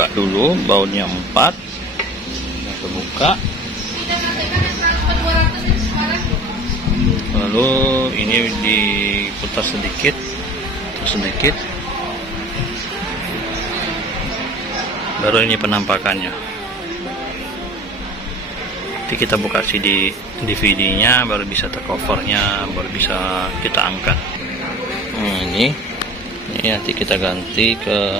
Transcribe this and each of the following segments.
buka dulu, bautnya 4. Kita buka. Lalu ini diputar sedikit, baru ini penampakannya. Nanti kita buka CD DVD-nya, baru bisa tercovernya, baru bisa kita angkat. Ini nanti kita ganti ke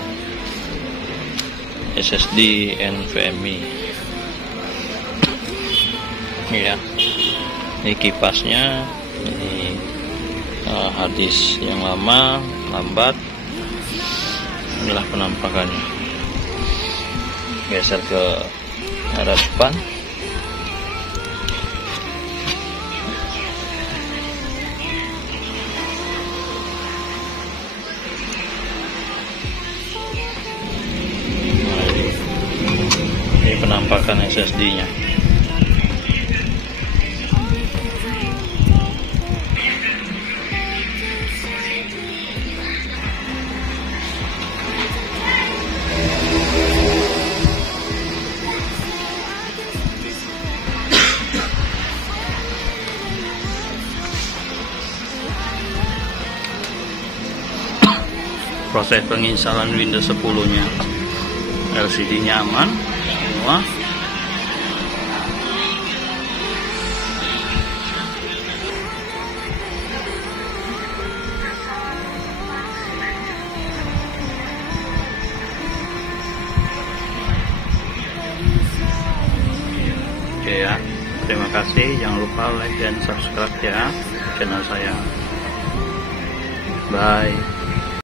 SSD NVMe. Ya, ini kipasnya, ini harddisk yang lama, lambat. Inilah penampakannya. Geser ke arah depan. Ini penampakan SSD-nya. Proses penginstalan Windows 10-nya, LCD-nya aman semua. Oke ya, terima kasih. Jangan lupa like dan subscribe ya channel saya. Bye.